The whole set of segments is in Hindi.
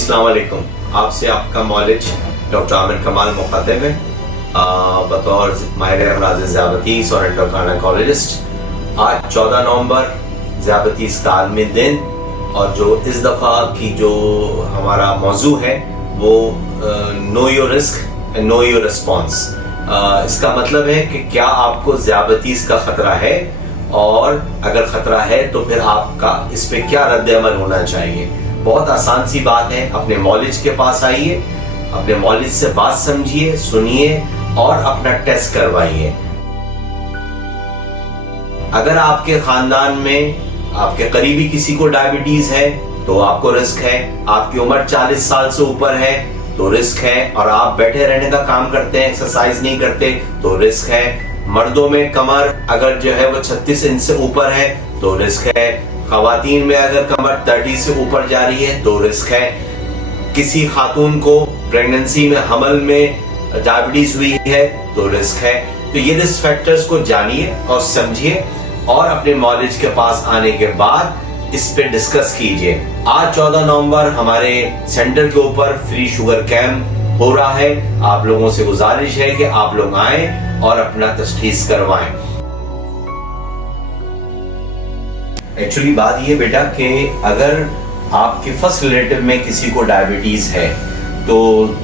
अस्सलाम वालेकुम। आपसे आपका मौलिज डॉक्टर आमिर कमाल मुखातिब है बतौर माहिर अमराज़ ज़ियाबतीस और एंडोक्राइनोलॉजिस्ट। आज 14 नवंबर ज़ियाबतीस का आलमी दिन, और जो इस दफ़ा की जो हमारा मौजू है वो know your risk and know your response. इसका मतलब है कि क्या आपको ज़ियाबतीस का ख़तरा है, और अगर ख़तरा है तो फिर आपका इस पे क्या रद्द-ए-अमल होना चाहिए। बहुत आसान सी बात है। अपने मौलिज के पास आइए, अपने मौलिज से बात समझिए, सुनिए और अपना टेस्ट करवाइए। अगर आपके खानदान में आपके करीबी किसी को डायबिटीज है तो आपको रिस्क है। आपकी उम्र 40 साल से ऊपर है तो रिस्क है, और आप बैठे रहने का काम करते हैं, एक्सरसाइज नहीं करते तो रिस्क है। मर्दों में कमर अगर जो है वो 36 इंच से ऊपर है तो रिस्क है। खवातीन में अगर कमर 30 से ऊपर जा रही है तो रिस्क है। किसी खातून को प्रेगनेंसी में हमल में डायबिटीज हुई है तो रिस्क है। तो ये रिस्क फैक्टर्स को जानिए और समझिए, और अपने मौलिज के पास आने के बाद इस पे डिस्कस कीजिए। आज 14 नवंबर हमारे सेंटर के ऊपर फ्री शुगर कैंप हो रहा है। आप लोगों से गुजारिश है कि आप लोग आए और अपना तशखीस करवाएं। एक्चुअली बात ये बेटा कि अगर आपके फर्स्ट रिलेटिव में किसी को डायबिटीज है तो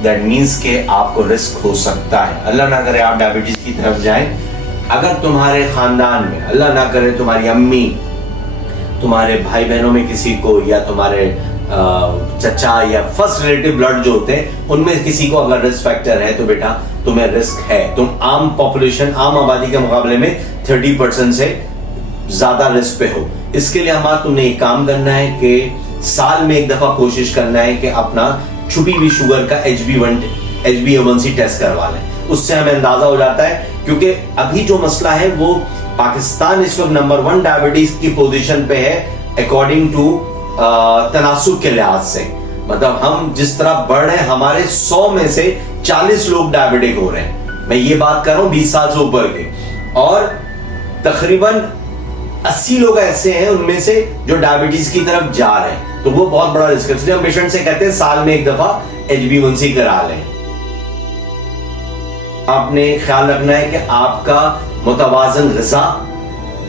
दैट मीन्स कि आपको रिस्क हो सकता है। अल्लाह ना करे आप डायबिटीज की तरफ जाएं। अगर तुम्हारे खानदान में, अल्लाह ना करे, तुम्हारी अम्मी, तुम्हारे भाई बहनों में किसी को, या तुम्हारे चचा या फर्स्ट रिलेटिव ब्लड जो होते हैं उनमें किसी को अगर रिस्क फैक्टर है तो बेटा तुम्हें रिस्क है। तुम आम पॉपुलेशन, आम आबादी के मुकाबले में 30% से ज्यादा रिस्क पे हो। इसके लिए हमारा तुमने एक काम करना है कि साल में एक दफा कोशिश करना है कि अपना छुपी हुई शुगर का HbA1c टेस्ट करवा लें। उससे हमें अंदाजा हो जाता है, क्योंकि अभी जो मसला है वो पाकिस्तान इस वक्त नंबर 1 डायबिटीज की पोजीशन पे है अकॉर्डिंग टू तनासुब के लिहाज से। मतलब हम जिस तरह बढ़ रहे हैं, हमारे 100 में से 40 लोग डायबिटिक हो रहे हैं। मैं ये बात कर रहा हूं 20 साल से ऊपर के, और तकरीबन 80 लोग ऐसे हैं उनमें से जो डायबिटीज की तरफ जा रहे हैं। तो वो बहुत बड़ा रिस्क है। इसलिए हम पेशेंट से कहते हैं साल में एक दफा HbA1c करा लें। आपने ख्याल रखना है कि आपका मुतवाजन ग़िज़ा,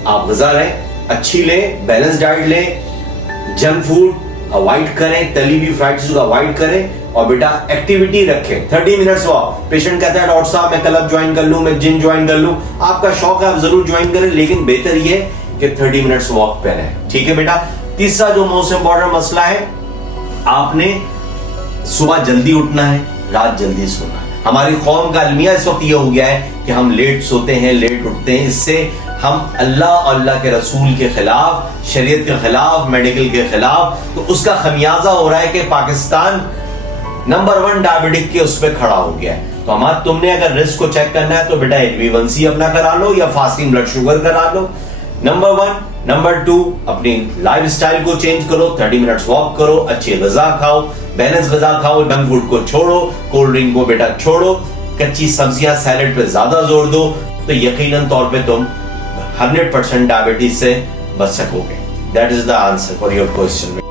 आप ग़िज़ा लें, अच्छी लें, बैलेंस डाइट लें, जंक फूड अवॉइड करें, तली हुई फ्राइड चीज़ को अवॉइड करें, और बेटा एक्टिविटी रखें। 30 मिनट्स वॉक। पेशेंट कहता है डॉक्टर साहब मैं क्लब ज्वाइन कर लूं, मैं जिम ज्वाइन कर लूं। आपका शौक है, आप जरूर ज्वाइन करें, लेकिन बेहतर ये कि 30 मिनट्स वॉक पे रहें। ठीक है बेटा। तीसरा जो मोस्ट इंपॉर्टेंट मसला है, आपने सुबह जल्दी उठना है, रात जल्दी सोना है। हमारी कौम का अलमिया इस वक्त ये हो गया है कि हम लेट सोते हैं, लेट उठते हैं। इससे हम अल्लाह और अल्लाह के रसूल के खिलाफ, शरीयत के खिलाफ, मेडिकल के खिलाफ, तो उसका खमियाजा हो रहा है कि पाकिस्तान नंबर 1 डायबिटिक के उस पर खड़ा हो गया है। तो हमारा तुमने अगर रिस्क को चेक करना है तो बेटा HbA1c अपना करा लो या फास्टिंग ब्लड शुगर करा लो, नंबर 1। नंबर 2, अपनी लाइफ स्टाइल को चेंज करो, 30 मिनट्स वॉक करो, अच्छी ग़िज़ा खाओ, बैलेंस ग़िज़ा खाओ, जंक फूड को छोड़ो, कोल्ड ड्रिंक को बेटा छोड़ो, कच्ची सब्जियां, सैलेड पे ज्यादा जोर दो, तो यकीनन तौर पे तुम 100% डायबिटीज से बच सकोगे। That is the answer for your question.